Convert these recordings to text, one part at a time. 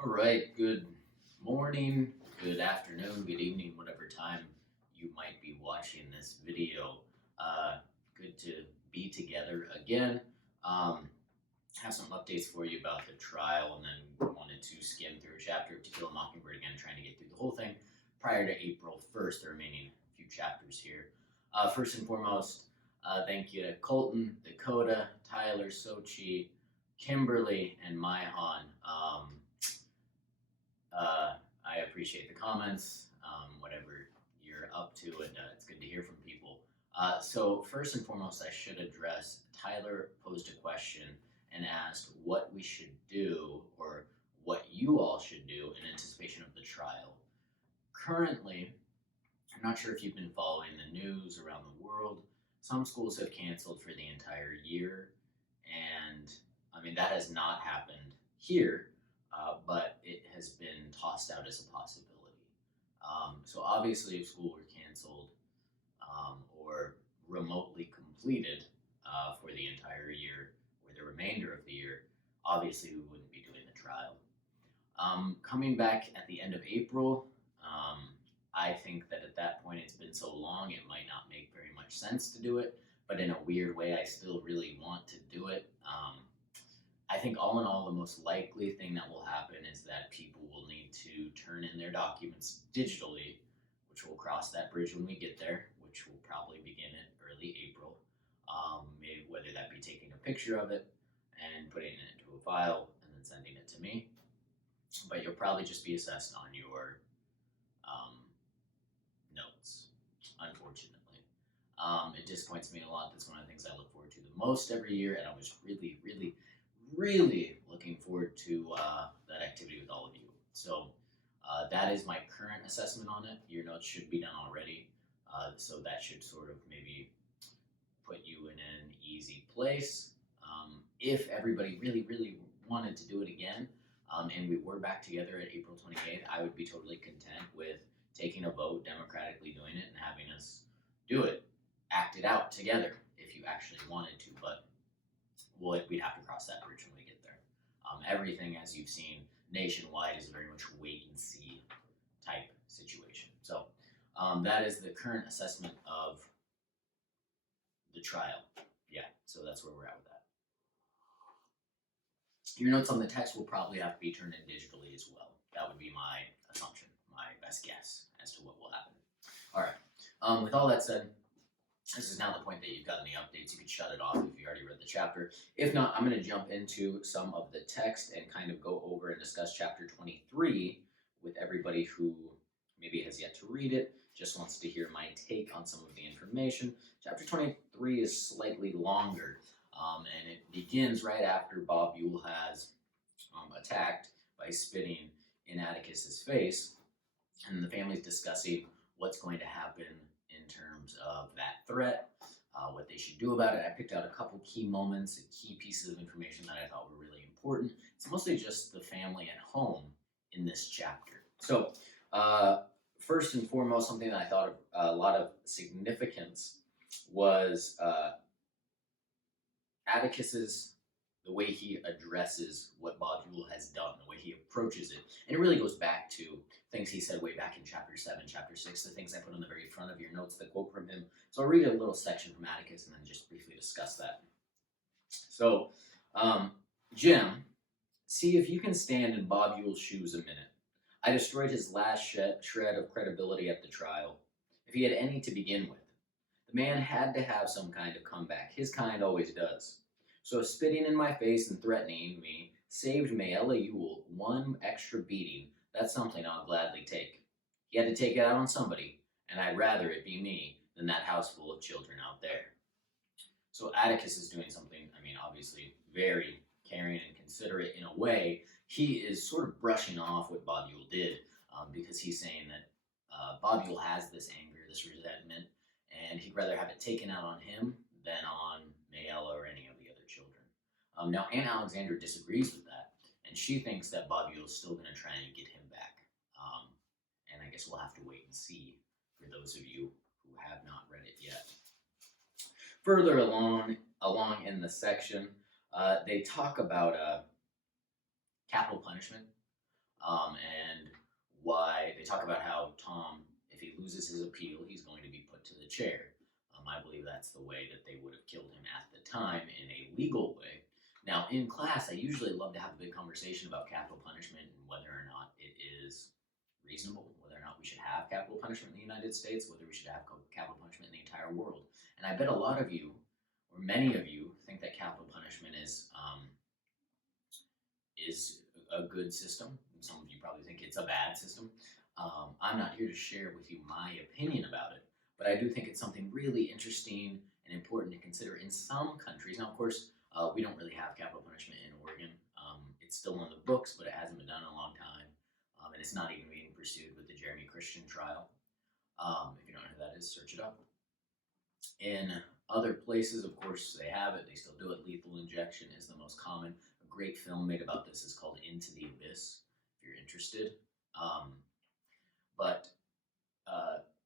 All right, good morning, good afternoon, good evening, whatever time you might be watching this video. Uh, Good to be together again. Um, have some updates for you about the trial, and then wanted to skim through a chapter of To Kill a Mockingbird again, trying to get through the whole thing prior to April 1st, the remaining few chapters here. First and foremost, thank you to Colton, Dakota, Tyler, Sochi, Kimberly, and Myhan. I appreciate the comments, whatever you're up to, and it's good to hear from people. So first and foremost, I should address Tyler posed a question and asked what we should do or what you all should do in anticipation of the trial. Currently, I'm not sure if you've been following the news around the world. Some schools have canceled for the entire year, and I mean, that has not happened here, but it has been tossed out as a possibility. So, obviously, if school were canceled or remotely completed for the entire year or the remainder of the year, obviously, we wouldn't be doing the trial. Coming back at the end of April, um, I think that at that point it's been so long it might not make very much sense to do it, but in a weird way, I still really want to do it. I think all in all, the most likely thing that will happen is that people will need to turn in their documents digitally, which we'll cross that bridge when we get there, which will probably begin in early April. Maybe whether that be taking a picture of it and putting it into a file and then sending it to me, but you'll probably just be assessed on your um, notes, unfortunately. It disappoints me a lot. That's one of the things I look forward to the most every year, and I was really, really, really looking forward to that activity with all of you. So that is my current assessment on it. Your notes should be done already, so that should sort of maybe put you in an easy place. If everybody really, really wanted to do it again, and we were back together at April 28th, I would be totally content with taking a vote, democratically doing it, and having us do it, act it out together if you actually wanted to. But we'd have to cross that bridge when we get there. Everything, as you've seen, nationwide is very much wait and see type situation. So that is the current assessment of the trial. Yeah, so that's where we're at with that. Your notes on the text will probably have to be turned in digitally as well. That would be my assumption, my best guess as to what will happen. All right. With all that said, this is now the point that you've gotten the updates. You can shut it off if you already read the chapter. If not, I'm going to jump into some of the text and kind of go over and discuss chapter 23 with everybody who maybe has yet to read it, just wants to hear my take on some of the information. Chapter 23 is slightly longer, and it begins right after Bob Yule has attacked by spitting in Atticus's face, and the family's discussing what's going to happen in terms of that threat, what they should do about it. I picked out a couple key moments and key pieces of information that I thought were really important. It's mostly just the family at home in this chapter. So, first and foremost, something that I thought of a lot of significance was Atticus's the way he addresses what Bob Yule has done, the way he approaches it. And it really goes back to things he said way back in chapter 7, chapter 6, the things I put on the very front of your notes, the quote from him. So I'll read a little section from Atticus and then just briefly discuss that. So, Jim, see if you can stand in Bob Yule's shoes a minute. I destroyed his last shred of credibility at the trial, if he had any to begin with. The man had to have some kind of comeback. His kind always does. So spitting in my face and threatening me saved Mayella Yule one extra beating. That's something I'll gladly take. He had to take it out on somebody, and I'd rather it be me than that house full of children out there. So Atticus is doing something, I mean, obviously very caring and considerate in a way. He is sort of brushing off what Bob Yule did, because he's saying that Bob Yule has this anger, this resentment, and he'd rather have it taken out on him than on Mayella or any of the other children. Now, Aunt Alexandra disagrees with that, and she thinks that Bob Yule is still going to try and get him back. And I guess we'll have to wait and see for those of you who have not read it yet. Further along in the section, they talk about capital punishment. and why they talk about how Tom, if he loses his appeal, he's going to be put to the chair. I believe that's the way that they would have killed him at the time in a legal way. Now, in class, I usually love to have a big conversation about capital punishment and whether or not it is reasonable, whether or not we should have capital punishment in the United States, whether we should have capital punishment in the entire world. And I bet a lot of you, or many of you, think that capital punishment is a good system. Some of you probably think it's a bad system. I'm not here to share with you my opinion about it, but I do think it's something really interesting and important to consider in some countries. Now, of course, we don't really have capital punishment in Oregon. It's still on the books, but it hasn't been done in a long time, and it's not even being pursued with the Jeremy Christian trial. If you don't know who that is, search it up. In other places, of course, they have it. They still do it. Lethal injection is the most common. A great film made about this is called Into the Abyss, if you're interested. Um, but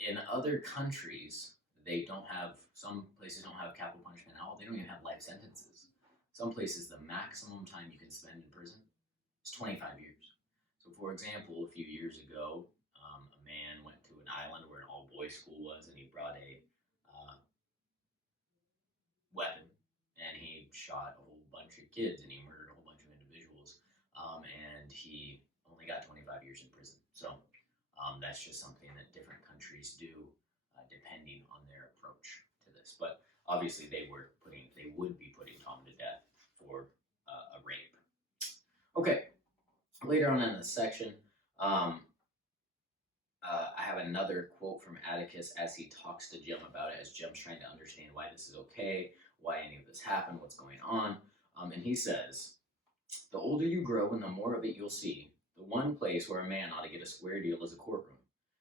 in other countries, they don't have, some places don't have capital punishment at all. They don't even have life sentences. Some places, the maximum time you can spend in prison is 25 years. So, for example, a few years ago, a man went to an island where an all boys school was, and he brought a weapon, and he shot a whole bunch of kids, and he murdered a whole bunch of individuals, and he only got 25 years in prison. So that's just something that different countries do, depending on their approach to this. But obviously, they would be putting Tom to death for a rape. Okay, later on in the section, I have another quote from Atticus as he talks to Jem about it, as Jem's trying to understand why this is okay, why any of this happened, what's going on. And he says, "The older you grow and the more of it you'll see, the one place where a man ought to get a square deal is a courtroom,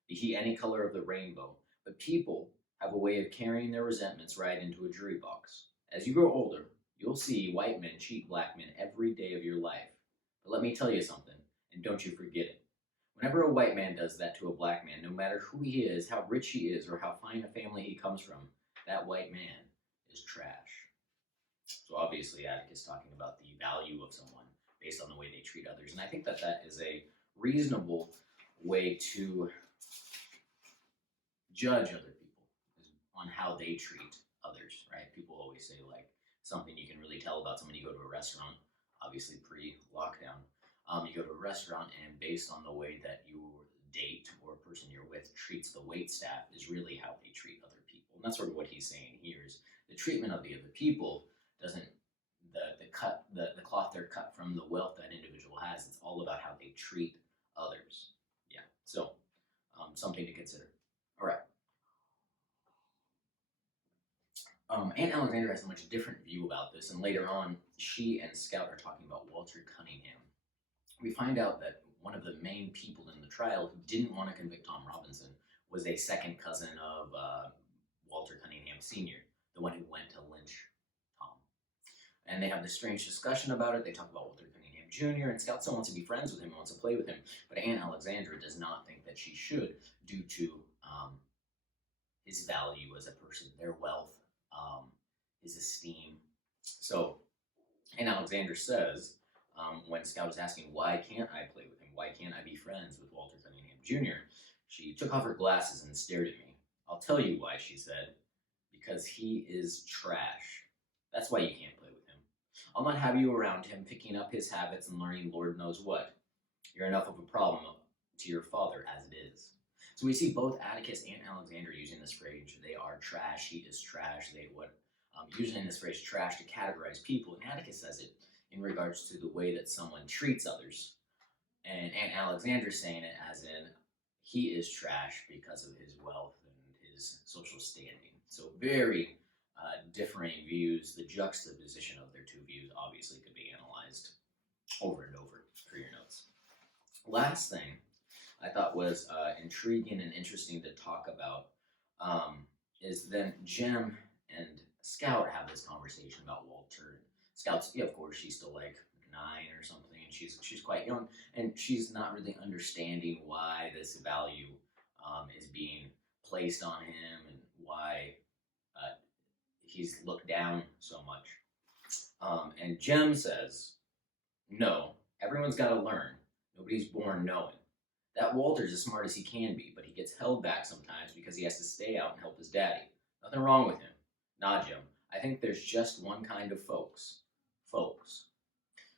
be he any color of the rainbow. But people have a way of carrying their resentments right into a jury box. As you grow older, you'll see white men cheat black men every day of your life. But let me tell you something, and don't you forget it. Whenever a white man does that to a black man, no matter who he is, how rich he is, or how fine a family he comes from, that white man is trash." So obviously, Atticus is talking about the value of someone based on the way they treat others. And I think that that is a reasonable way to judge other people, on how they treat others, right? People always say, like, something you can really tell about someone. You go to a restaurant, obviously pre-lockdown, you go to a restaurant, and based on the way that your date or person you're with treats the wait staff is really how they treat other people. And that's sort of what he's saying here is the treatment of the other people doesn't, the cloth they're cut from, the wealth that individual has. It's all about how they treat others. Yeah, so something to consider. All right. Aunt Alexandra has a much different view about this, and later on, she and Scout are talking about Walter Cunningham. We find out that one of the main people in the trial who didn't want to convict Tom Robinson was a second cousin of Walter Cunningham Sr., the one who went to lynch Tom. And they have this strange discussion about it. They talk about Walter Cunningham Jr., and Scout still wants to be friends with him, wants to play with him, but Aunt Alexandra does not think that she should, due to his value as a person, their wealth, his esteem. So, Aunt Alexandra says, when Scout is asking, why can't I play with him? Why can't I be friends with Walter Cunningham Jr.? She took off her glasses and stared at me. "I'll tell you why," she said. "Because he is trash. That's why you can't play with him. I'll not have you around him picking up his habits and learning Lord knows what. You're enough of a problem to your father as it is." So we see both Atticus and Alexander using this phrase. They are trash. He is trash. They would using this phrase trash to categorize people. And Atticus says it in regards to the way that someone treats others. And Aunt Alexandra's saying it as in he is trash because of his wealth and his social standing. So very differing views. The juxtaposition of their two views obviously could be analyzed over and over for your notes. Last thing I thought was intriguing and interesting to talk about is then Jem and Scout have this conversation about Walter. Scout's, yeah, of course, she's still like 9 or something, and she's quite young, and she's not really understanding why this value is being placed on him and why he's looked down so much. And Jem says, "No, everyone's got to learn. Nobody's born knowing. That Walter's as smart as he can be, but he gets held back sometimes because he has to stay out and help his daddy. Nothing wrong with him. Nah, Jim. I think there's just one kind of folks. Folks.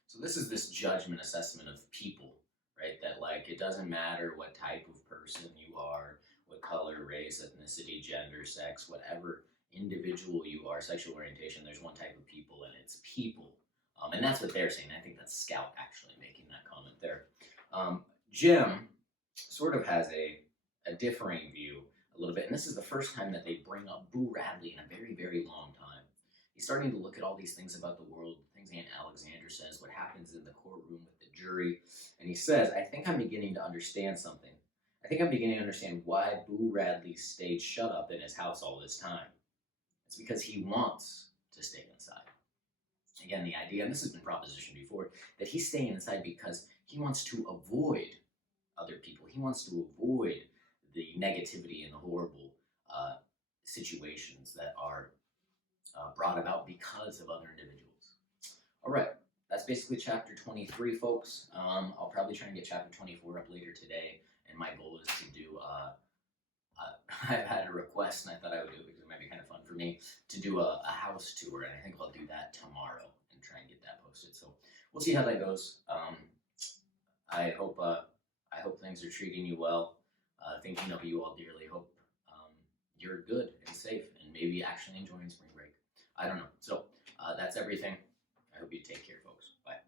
So this is this judgment assessment of people, right? That like it doesn't matter what type of person you are, what color, race, ethnicity, gender, sex, whatever individual you are, sexual orientation, there's one type of people and it's people. And that's what they're saying. I think that's Scout actually making that comment there. Jim sort of has a differing view a little bit, and this is the first time that they bring up Boo Radley in a very, very long time. He's starting to look at all these things about the world, things Aunt Alexander says, what happens in the courtroom with the jury, and he says, I think I'm beginning to understand something. I think I'm beginning to understand why Boo Radley stayed shut up in his house all this time. It's because he wants to stay inside. Again, the idea, and this has been propositioned before, that he's staying inside because he wants to avoid other people. He wants to avoid the negativity and the horrible situations that are brought about because of other individuals. All right, that's basically chapter 23, folks. I'll probably try and get chapter 24 up later today, and my goal is to do. I've had a request, and I thought I would do it because it might be kind of fun for me to do a house tour, and I think I'll do that tomorrow and try and get that posted. So we'll see how that goes. I hope things are treating you well. Thinking of you all dearly. Hope you're good and safe and maybe actually enjoying spring break. I don't know. So that's everything. I hope you take care, folks. Bye.